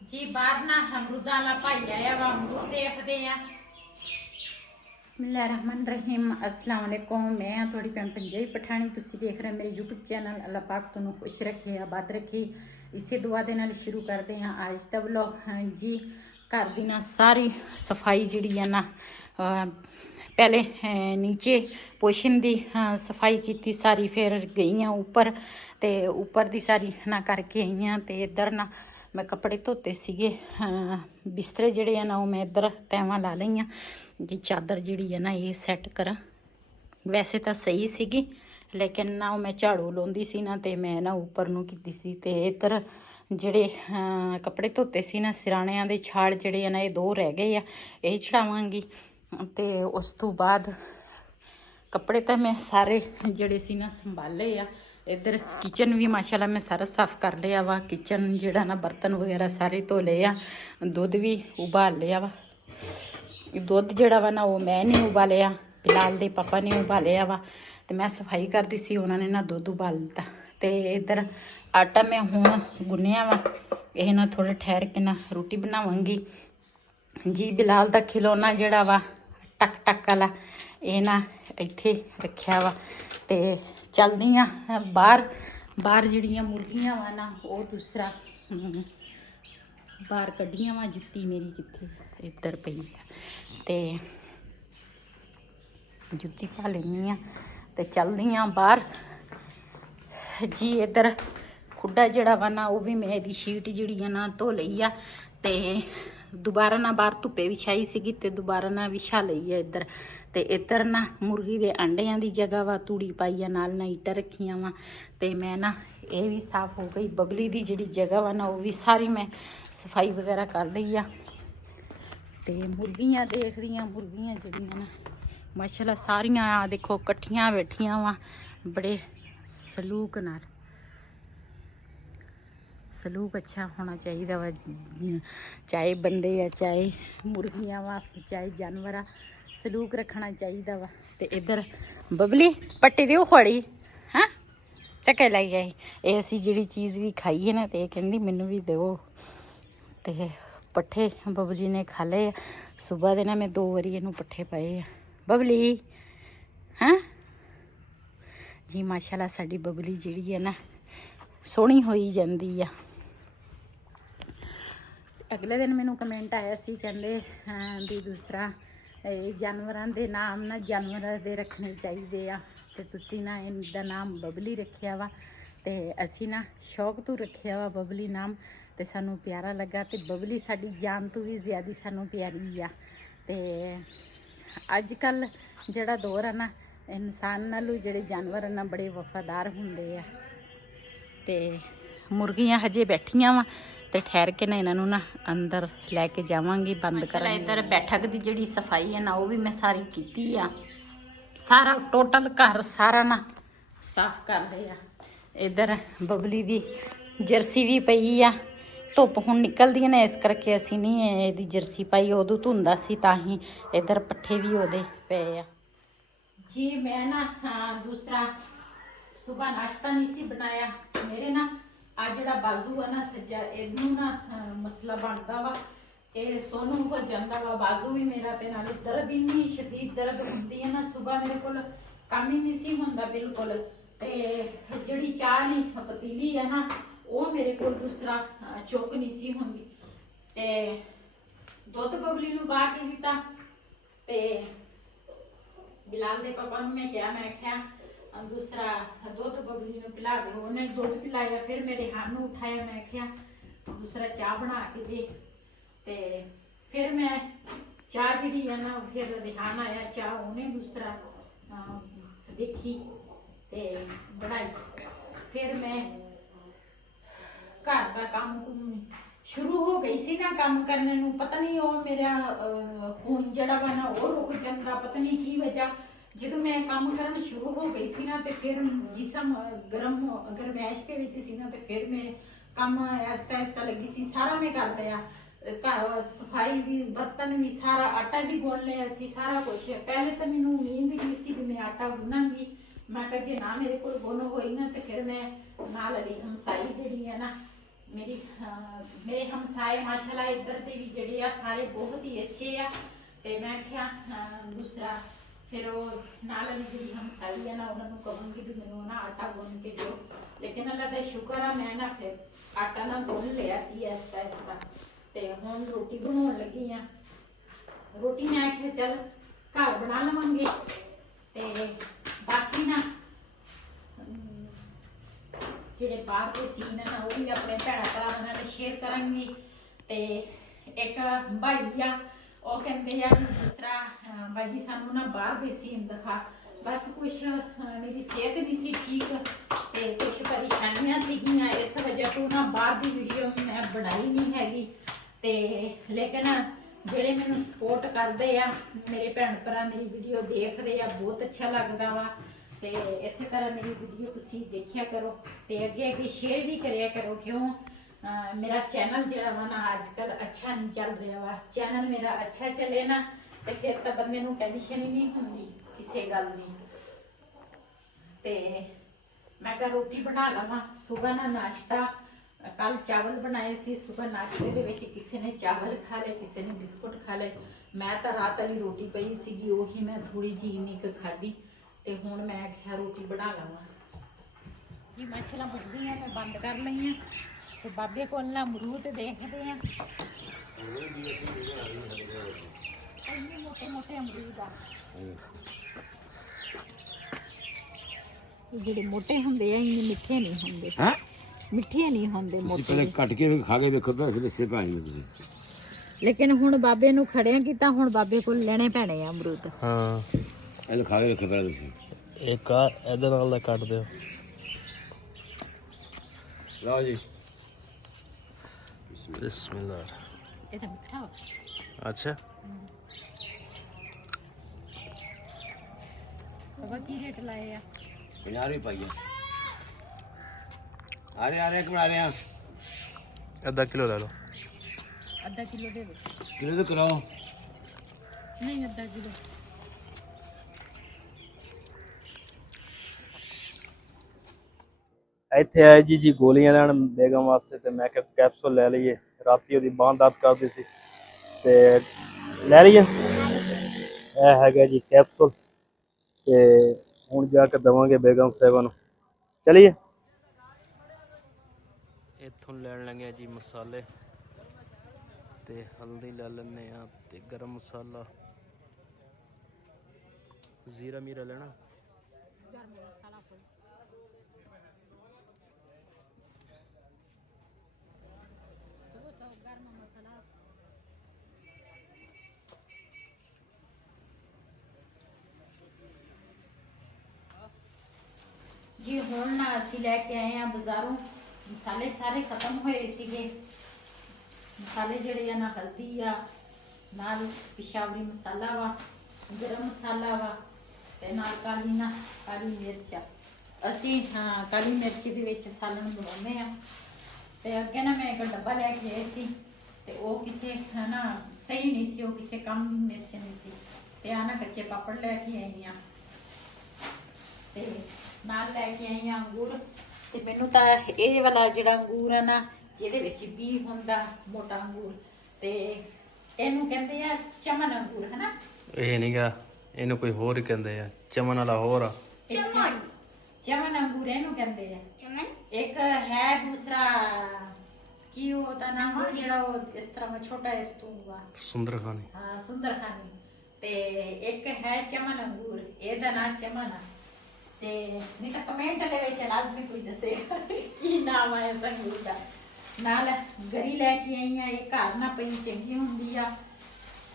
जी बाहर ना अमरूदा वाला भाई आया वा अमरूद देखते हैं। बिस्मिल्लाहिर्रहमानिर्रहीम अस्सलाम वालेकुम। मैं हाँ थोड़ी भैन पंजाबी पठानी। तुसी देख रहे मेरे यूट्यूब चैनल। अल्लाह पाक तुहानू खुश रखे आबाद रखे। इसे दुआ दे नाल शुरू करते हैं आज दा व्लॉग। हाँ जी घर दी ना सारी सफाई जिहड़ी है ना पहले नीचे पोशन दी सफाई की सारी, फिर गई हाँ ऊपर ते ऊपर दी सारी ना करके आई हाँ। ते इधर ना मैं कपड़े धोते सीगे बिस्तरे जिहड़े है ना वो मैं इधर तैवां ला लईआं कि चादर जिहड़ी है ना ये सैट करा। वैसे तो सही सीगी लेकिन ना मैं झाड़ू लाउंदी सी ना ते मैं ना ऊपर नूं कीती सी। ते इधर ਜਿਹੜੇ कपड़े धोते सी ना सिराणिਆਂ ਦੇ ਛਾੜ ਜਿਹੜੇ ਆ ਨਾ ਇਹ 2 ਰਹਿ ਗਏ ਆ, ਇਹ ਛਡਾਵਾਂਗੀ। ਤੇ ਉਸ ਤੋਂ ਬਾਅਦ ਕੱਪੜੇ ਤਾਂ ਮੈਂ ਸਾਰੇ ਜਿਹੜੇ ਸੀ ਨਾ ਸੰਭਾਲੇ ਆ। इधर किचन भी माशाल्लाह मैं सारा साफ कर लिया वा। किचन जड़ा ना बर्तन वगैरह सारे धो ले आ। दुध भी उबाल लिया वा। दुध जड़ा वा ना वो मैं नहीं उबालिया, बिलाल दे पापा ने उबालिया वा। तो मैं सफाई करती सी, उन्होंने ना दुध उबाल दिता। तो इधर आटा मैं हुण गुन्निया वा। यह ना थोड़े ठहर के ना रोटी बनावांगी जी। बिलाल दा खिलौना जड़ा वा टक टक वाला ये ना इत्थे रखिया वा। ते चलदी हाँ बाहर बाहर जड़ियाँ मुर्गियां वा ना वो दूसरा बाहर कड्डियां वा। जुत्ती मेरी कित्थे इधर पई है ते जुत्ती पा लैनी हाँ ते चलदी हाँ बाहर जी। इधर खुड्डा जड़ा वा ना वो भी मैं इहदी शीट जिहड़ी है ना धो लई आ। ते दोबारा ना बाहर धुप्पे विछाई सीगी ते दोबारा ना विछा लई है इधर। ते इधर ना मुर्गी दे अंडियां दी जगह वा तूड़ी पाई आ, नाल ना ईटा रखियां वा। ते मैं ना ये भी साफ हो गई। बबली दी जिहड़ी जगह वा ना वो भी सारी मैं सफाई वगैरह कर लई आ। ते मुर्गियां देखदियां मुर्गियां जिहड़ियां ना माशाल्लाह सारियां देखो कट्ठियां बैठियां वा बड़े सलूक नाल। सलूक अच्छा होना चाहिए वा, चाहे बंदे या चाहे मुर्गियां वा चाहे जानवर आ, सलूक रखना चाहिए वा। ते इधर बबली पट्टी दिओ खड़ी हाँ चक्के लाई आई। ये असी जिहड़ी चीज़ भी खाई है ना तो कहंदी मैनू भी दो। ते पट्ठे बबली ने खा ले। सुबह दे ना मैं 2 बारी इनू पट्ठे पाए आ। बबली हाँ जी माशाल्लाह साडी बबली जिहड़ी है ना सोहनी होई जांदी आ। अगले दिन मैनू कमेंट आया सी कहंदे भी दूसरा जानवरां दे नाम ना जानवर दे रखने चाहिए आ ते तुसी ना इनदा नाम बबली रखिया वा। ते असी ना शौक तो रखिया वा बबली नाम ते सानू प्यारा लगा। ते बबली साडी जान तो भी ज़्यादा सानू प्यारी आ। ते अजकल जड़ा दौर है ना इंसान नालों जड़े जानवर ना बड़े वफादार हुंदे आ। ते मुर्गियां हजे बैठियां वा ते ठहर के ना इन्हों ना अंदर लैके जावांगी बंद कर। इधर बैठक की जिहड़ी सफाई है ना वो भी मैं सारी कीती आ। सारा टोटल घर सारा ना साफ कर लिया। इधर बबली दी जर्सी भी पई आ। धुप हुण निकलदी है ना इस करके असी नहीं इहदी जर्सी पाई। उदों धुंदा सी तां ही इधर पट्ठे भी ओहदे पे आ जी। मैं ना दूसरा सुबह नाश्ता नहीं सी बनाया। मेरे ना आ जिहड़ा बाजू है ना सज्जा इनू ना मसला बनता वा। ये सोनू हो जाता वा बाजू भी मेरा ते नाल दर्द इन्नी शदीद दर्द होंदी है ना। सुबह मेरे को काम ही नहीं सी होंदा बिल्कुल। ते जिहड़ी चाह नी पतीली है ना वो मेरे को दूसरा चुक नहीं सी होंदी। ते दुध बबली नूं पा के दिता ते बिलाल दे पापा नूं मैं क्या मैं आख्या दूसरा दुध बबली ने पिला दो। उन्हें दुध पिलाया फिर मेरे हाथ में उठाया। मैं क्या दूसरा चाह बना के दे। ते फिर मैं चाह जी है ना फिर रिहान आया चाह उन्हें दूसरा देखी ते बनाई। फिर मैं घर का काम शुरू हो गई सी ना काम करने नूं। पता नहीं वो मेरा खून जड़ा वा ना वो रुक जाता पता नहीं की वजह। जो मैं काम करना शुरू हो गई सी ना तो फिर जिसम गरमैश के विच सी ना तो फिर मैं काम आहिस्ता आहिस्ता लगी सी। सारा मैं कर लिया घर सफाई भी बर्तन भी सारा आटा भी गुन लिया सी सारा कुछ। पहले तो मैनू उम्मीद नहीं सी भी मैं आटा गुनांगी। मैं कहा जे ना मेरे को गुन होई ना तो फिर मैं नाल वाली हमसाई जिहड़ी है ना मेरी मेरे हमसाए माशाल्लाह इधर दे भी जेडे आ सारे बहुत ही अच्छे आ ते मैं क्या दूसरा फिर वो नाल वाली जी हमसाई है ना उन्होंने कहूँगी भी मैनू ना आटा गुन के दो, लेकिन अल्लाह का शुक्र है मैं ना फिर आटा ना गुन लिया सी ऐसा ऐसा ते हुण रोटी बनाउण लगी आ। रोटी मैं आख्या चल घर बना लवांगे ते बाकी ना ਜਿਹੜੇ ਬਾਹਰ ਦੇ ਸੀਨ ਨੇ ਉਹ ਵੀ ਆਪਣੇ ਭੈਣਾਂ ਭਰਾਵਾਂ ਨਾਲ ਸ਼ੇਅਰ ਕਰਾਂਗੀ। ਤੇ ਇੱਕ ਭਾਈ ਆ ਉਹ ਕਹਿੰਦੇ ਆ ਦੂਸਰਾ ਬਾਜੀ ਸਾਨੂੰ ਨਾ ਬਾਹਰ ਦੇ ਸੀਨ ਦਿਖਾ, ਬਸ ਕੁਛ ਮੇਰੀ ਸਿਹਤ ਨਹੀਂ ਸੀ ਠੀਕ ਤੇ ਕੁਛ ਪਰੇਸ਼ਾਨੀਆਂ ਸੀਗੀਆਂ, ਇਸ ਵਜ੍ਹਾ ਤੋਂ ਨਾ ਬਾਹਰ ਦੀ ਵੀਡੀਓ ਮੈਂ ਬਣਾਈ ਨਹੀਂ ਹੈਗੀ। ਤੇ ਲੇਕਿਨ ਜਿਹੜੇ ਮੈਨੂੰ ਸਪੋਰਟ ਕਰਦੇ ਆ ਮੇਰੇ ਭੈਣ ਭਰਾ ਮੇਰੀ ਵੀਡੀਓ ਦੇਖਦੇ ਆ ਬਹੁਤ ਅੱਛਾ ਲੱਗਦਾ ਵਾ। ਤੇ ਇਸੇ ਤਰ੍ਹਾਂ ਮੇਰੀ ਵੀਡੀਓ ਤੁਸੀਂ ਦੇਖਿਆ ਕਰੋ ਤੇ ਅੱਗੇ ਅੱਗੇ ਸ਼ੇਅਰ ਵੀ ਕਰਿਆ ਕਰੋ, ਕਿਉਂ ਮੇਰਾ ਚੈਨਲ ਜਿਹੜਾ ਵਾ ਨਾ ਅੱਜ ਕੱਲ ਅੱਛਾ ਨਹੀਂ ਚੱਲ ਰਿਹਾ ਵਾ। ਚੈਨਲ ਮੇਰਾ ਅੱਛਾ ਚੱਲੇ ਨਾ ਤੇ ਫਿਰ ਤਾਂ ਬੰਦੇ ਨੂੰ ਟੈਨਸ਼ਨ ਹੀ ਨਹੀਂ ਹੁੰਦੀ ਕਿਸੇ ਗੱਲ ਦੀ। ਤੇ ਮੈਂ ਕਿਹਾ ਰੋਟੀ ਬਣਾ ਲਵਾਂ। ਸੁਬਹ ਨਾ ਨਾਸ਼ਤਾ ਕੱਲ ਚਾਵਲ ਬਣਾਏ ਸੀ, ਸੁਬਹ ਨਾਸ਼ਤੇ ਦੇ ਵਿੱਚ ਕਿਸੇ ਨੇ ਚਾਵਲ ਖਾ ਲਏ, ਕਿਸੇ ਨੇ ਬਿਸਕੁਟ ਖਾ ਲਏ। ਮੈਂ ਤਾਂ ਰਾਤ ਵਾਲੀ ਰੋਟੀ ਪਈ ਸੀਗੀ ਉਹੀ ਮੈਂ ਥੋੜੀ ਜਿਹੀ ਇੰਨੀ ਕੁ ਖਾਧੀ ਤੇ ਹੁਣ ਮੈਂ ਕਿਹਾ ਰੋਟੀ ਬਣਾ ਲਵਾਂ ਜੀ। ਮਸਾਲਾ ਭੁੱਜਦੀਆਂ ਮੈਂ ਬੰਦ ਕਰ ਲਈ ਆ ਤੇ ਬਾਬੇ ਕੋਲ ਨਾ ਅਮਰੂਦ ਦੇਖਦੇ ਆ। ਇੰਨੇ ਮੋਟੇ ਮੋਟੇ ਅਮਰੂਦ ਆ, ਜਿਹੜੇ ਮੋਟੇ ਹੁੰਦੇ ਆ ਇੰਨੇ ਮਿੱਠੇ ਨਹੀਂ ਹੁੰਦੇ। ਹਾਂ ਮਿੱਠੇ ਨਹੀਂ ਹੁੰਦੇ ਮੋਟੇ। ਪਹਿਲੇ ਕੱਟ ਕੇ ਖਾ ਕੇ ਵੇਖੋ ਤਾਂ ਫਿਰ ਇਸੇ ਪਾਣੀ ਵਿੱਚ ਤੁਸੀਂ। ਲੇਕਿਨ ਹੁਣ ਬਾਬੇ ਨੂੰ ਖੜਿਆ ਕੀਤਾ, ਹੁਣ ਬਾਬੇ ਕੋਲ ਲੈਣੇ ਪੈਣੇ ਆ ਅਮਰੂਦ। ਹਾਂ ਇਹਨੂੰ ਖਾ ਕੇ ਵੇਖੋ ਪਹਿਲਾਂ ਤੁਸੀਂ। ਇੱਕ ਆ ਇਹਦੇ ਨਾਲ ਦਾ ਕੱਟ ਦਿਓ। ਲਓ ਜੀ ਬਿਸਮਿਲ੍ਲਾ। ਇਹ ਤਾਂ ਮਿੱਠਾ ਵਾ। ਅੱਛਾ ਬਾਬਾ ਕੀ ਰੇਟ ਲਾਏ ਆ? 50 ਰੁਪਏ ਪਾਈਆ। ਆ ਰਹੇ ਬਣਾ ਰਹੇ ਆ। ਅੱਧਾ ਕਿਲੋ ਲੈ ਲਓ। ਅੱਧਾ ਕਿਲੋ ਦੇ ਦਿਓ। ਕਿਲੋ ਤਾਂ ਕਰਾਓ। ਨਹੀਂ ਅੱਧਾ ਕਿਲੋ। ਇੱਥੇ ਆਏ ਜੀ ਗੋਲੀਆਂ ਲੈਣ ਬੇਗਮ ਵਾਸਤੇ ਤੇ ਮੈਂ ਕਿਹਾ ਕੈਪਸੂਲ ਲੈ ਲਈਏ। ਰਾਤੀ ਉਹਦੀ ਬਾਂਹ ਦਰਦ ਕਰਦੀ ਸੀ ਤੇ ਲੈ ਲਈਏ। ਇਹ ਹੈਗਾ ਜੀ ਕੈਪਸੂਲ ਤੇ ਹੁਣ ਜਾ ਕੇ ਦੇਵਾਂਗੇ ਬੇਗਮ ਸਾਹਿਬਾਂ ਨੂੰ। ਚਲਿਏ ਇੱਥੋਂ ਲੈਣ ਲੱਗੇ ਜੀ ਮਸਾਲੇ ਤੇ ਹਲਦੀ ਲੈ ਲੈਂਦੇ ਆ ਤੇ ਗਰਮ ਮਸਾਲਾ, ਜ਼ੀਰਾ ਮੀਰਾ ਲੈਣਾ। जी हुण ना असी लैके आए हैं बाजारों मसाले सारे खत्म होए सीगे। मसाले जड़े आ ना हल्दी आ नाल पिशावरी मसाला वा, गरम मसाला वा ते नाल काली मिर्च आ। असी काली मिर्च दे विच सालन बनाउने आ ते अगे ना मैं एक डब्बा लैके आई सी ते ओ किसे है ना सही नहीं सी, ओ किसे कम दी मिर्च नहीं सी ते आ ना कच्चे पापड़ लैके आई आ ते ਨਾਲ ਲੈ ਕੇ ਆਈ ਅੰਗੂਰ। ਤੇ ਮੈਨੂੰ ਤਾਂ ਇਹ ਵਾਲਾ ਜਿਹੜਾ ਅੰਗੂਰ ਹੈ ਨਾ ਜਿਹਦੇ ਵਿੱਚ ਬੀ ਹੁੰਦਾ ਮੋਟਾ ਅੰਗੂਰ ਤੇ ਇਹਨੂੰ ਕਹਿੰਦੇ ਆ ਚਮਨ ਅੰਗੂਰ ਹੈ ਨਾ। ਇਹ ਨਹੀਂਗਾ, ਇਹਨੂੰ ਕੋਈ ਹੋਰ ਹੀ ਕਹਿੰਦੇ ਆ। ਚਮਨ ਵਾਲਾ ਹੋਰ ਆ। ਚਮਨ ਅੰਗੂਰ ਇਹਨੂੰ ਕਹਿੰਦੇ ਆ। ਇੱਕ ਹੈ ਦੂਸਰਾ ਕੀ ਉਹਦਾ ਨਾਮ ਹੈ ਜਿਹੜਾ ਉਹ ਇਸ ਤਰ੍ਹਾਂ ਛੋਟਾ ਇਸ ਤੋਂ ਹੋਗਾ ਸੁੰਦਰਖਾਨੀ। ਹਾਂ ਸੁੰਦਰਖਾਨੀ। ਤੇ ਇੱਕ ਹੈ ਚਮਨ ਅੰਗੂਰ, ਇਹਦਾ ਨਾਮ ਚਮਨ ਆ। ਤੇ ਨਹੀਂ ਤਾਂ ਕਮੈਂਟ ਦੇ ਵਿੱਚ ਲਾਜ਼ਮੀ ਕੋਈ ਦੱਸੇ ਕੀ ਨਾਮ ਹੈ ਇਸ ਅੰਗੂਰ ਦਾ। ਨਾਲ ਗਰੀ ਲੈ ਕੇ ਆਈ ਆ। ਇਹ ਘਰ ਨਾ ਪਈ ਚੰਗੀ ਹੁੰਦੀ ਆ,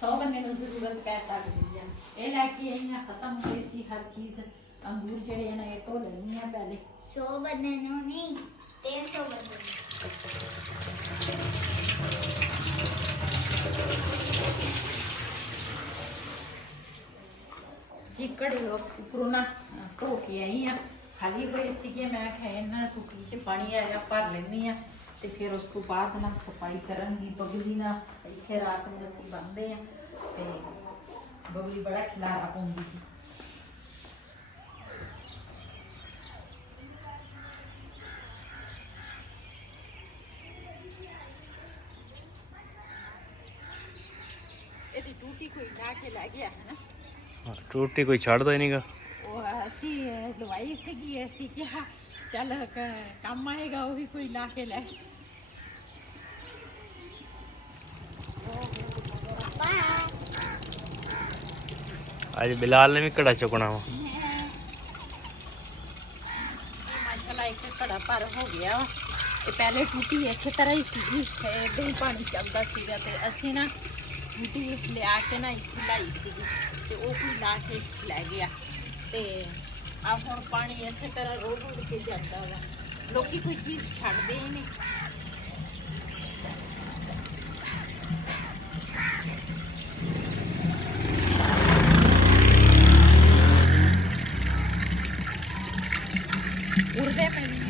100 ਬੰਦੇ ਨੂੰ ਜ਼ਰੂਰਤ ਪੈ ਸਕਦੀ ਆ। ਇਹ ਲੈ ਕੇ ਆਈ ਆ, ਖਤਮ ਹੋਈ ਸੀ ਹਰ ਚੀਜ਼। ਅੰਗੂਰ ਜਿਹੜੇ ਨੇ ਇਹ ਤੋਂ ਲੈਣੀ ਆ ਪਹਿਲੇ। 100 ਬੰਦੇ ਨੂੰ ਨਹੀਂ 300 ਬੰਦੇ ਨੂੰ। ਚਿੱਕੜ ਉੱਪਰੋਂ ਨਾ ਧੋ ਕੇ ਆਈ ਆ, ਖਾਲੀ ਹੋਈ ਸੀਗੀ। ਮੈਂ ਕਿਹਾ ਇਹਨਾਂ ਟੁੱਟੀ 'ਚ ਪਾਣੀ ਆਇਆ ਭਰ ਲੈਂਦੀ ਆ ਤੇ ਫਿਰ ਉਸ ਤੋਂ ਬਾਅਦ ਨਾ ਸਫਾਈ ਕਰਾਂਗੀ। ਬਬਲੀ ਨਾ ਇੱਥੇ ਰਾਤ ਨੂੰ ਅਸੀਂ ਬੰਨਦੇ ਆ ਤੇ ਬਬਲੀ ਬੜਾ ਖਿਲਾਰਾ ਪਾਉਂਦੀ ਸੀ। ਦੀ ਟੂਟੀ ਕੋਈ ਲਾ ਕੇ ਲੈ ਗਿਆ ਹੈ ਨਾ। ਟੂਟੀ ਕੋਈ ਛੱਡਦਾ ਹੀ ਨਹੀਂਗਾ। ਉਹ ਅਸੀਂ ਲਵਾਈ ਸੀਗੀ, ਅਸੀਂ ਕਿਹਾ ਚੱਲ ਕੰਮ ਆਏਗਾ, ਉਹ ਵੀ ਕੋਈ ਲਾ ਕੇ ਲੈ। ਅੱਜ ਬਿਲਾਲ ਨੇ ਵੀ ਘੜਾ ਚੁੱਕਣਾ ਵਾ। ਮਾਸ਼ਾਅੱਲਾ ਇੱਕ ਘੜਾ ਭਰ ਹੋ ਗਿਆ ਵਾ। ਤੇ ਪਹਿਲੇ ਟੂਟੀ ਇਸੇ ਤਰ੍ਹਾਂ ਹੀ ਸੀਗੀ, ਇੱਦਾਂ ਹੀ ਪਾਣੀ ਚੱਲਦਾ ਸੀਗਾ ਤੇ ਅਸੀਂ ਨਾ ਟੂਟੀ ਲਿਆ ਕੇ ਨਾ ਇੱਥੇ ਲਾਈ ਸੀਗੀ ਤੇ ਉਹ ਕੋਈ ਲਾ ਕੇ ਲੈ ਗਿਆ। ਤੇ ਆ ਹੁਣ ਪਾਣੀ ਇਸੇ ਤਰ੍ਹਾਂ ਰੋੜ ਰੋੜ ਕੇ ਜਾਂਦਾ ਵਾ। ਲੋਕੀ ਕੋਈ ਚੀਜ਼ ਛੱਡਦੇ ਹੀ ਨਹੀਂ। ਉਰਦੇ ਪੈਣੀ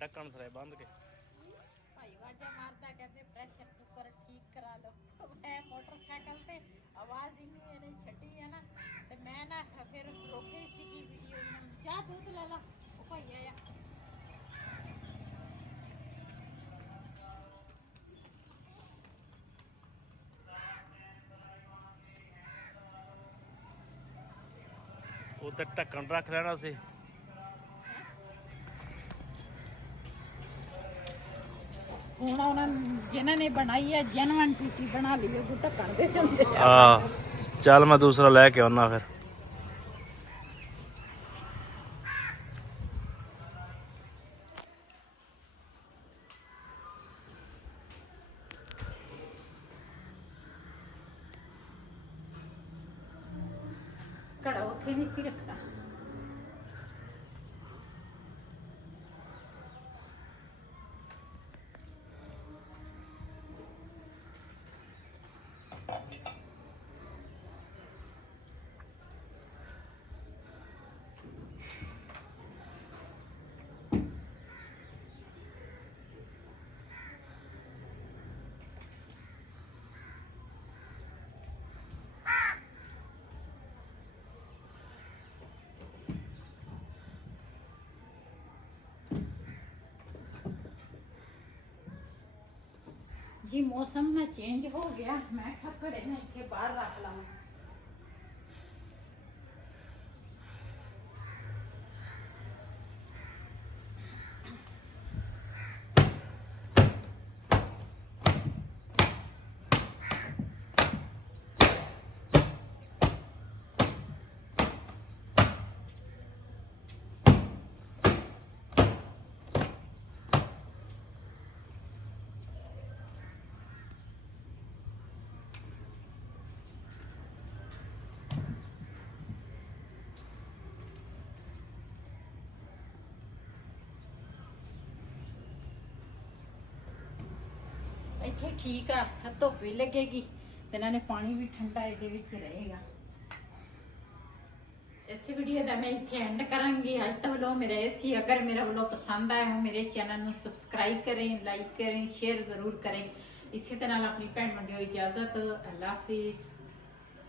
ढक्कन सरे बंद के भाई वाजा मारता कहते प्रेशर कुकर ठीक करा लो। मैं मोटरसाइकिल से आवाज ही नहीं छटी है ना, तो मैं ना फिर रोके सी की वीडियो जा दूध ले ला ओ भाई आया। उधर ढक्कन रख लेना सी। ਹੁਣ ਉਹਨਾਂ ਜਿਨ੍ਹਾਂ ਨੇ ਬਣਾਈ ਹੈ ਜਨਵਨ ਟੂਟੀ ਬਣਾ ਲਈ, ਉਹ ਢੱਕਣ ਦੇ ਦਿੰਦੇ ਆ। ਚੱਲ ਮੈਂ ਦੂਸਰਾ ਲੈ ਕੇ ਆਉਣਾ ਫਿਰ। ਘੜਾ ਉੱਥੇ ਨਹੀਂ ਸੀ ਰੱਖਣਾ। जी मौसम ना चेंज हो गया, मैं क्या घड़े ना इतने बाहर रख लाऊं। ਇੱਥੇ ਠੀਕ ਆ, ਧੁੱਪ ਵੀ ਲੱਗੇਗੀ ਤੇ ਨਾਲੇ ਪਾਣੀ ਵੀ ਠੰਡਾ ਇਹਦੇ ਵਿੱਚ ਰਹੇਗਾ। ਇਸ ਵੀਡੀਓ ਦਾ ਮੈਂ ਇੱਥੇ ਐਂਡ ਕਰਾਂਗੀ। ਅੱਜ ਦਾ ਵਲੋਗ ਮੇਰਾ ਇਹ ਸੀ। ਅਗਰ ਮੇਰਾ ਵਲੋਗ ਪਸੰਦ ਆਇਆ ਹੋ ਮੇਰੇ ਚੈਨਲ ਨੂੰ ਸਬਸਕ੍ਰਾਈਬ ਕरें, ਲਾਈਕ करें, शेयर ज़रूर करें। इसी तरह अपनी भैन ਨੂੰ ਦਿਓ इजाजत। अल्लाह हाफिज़।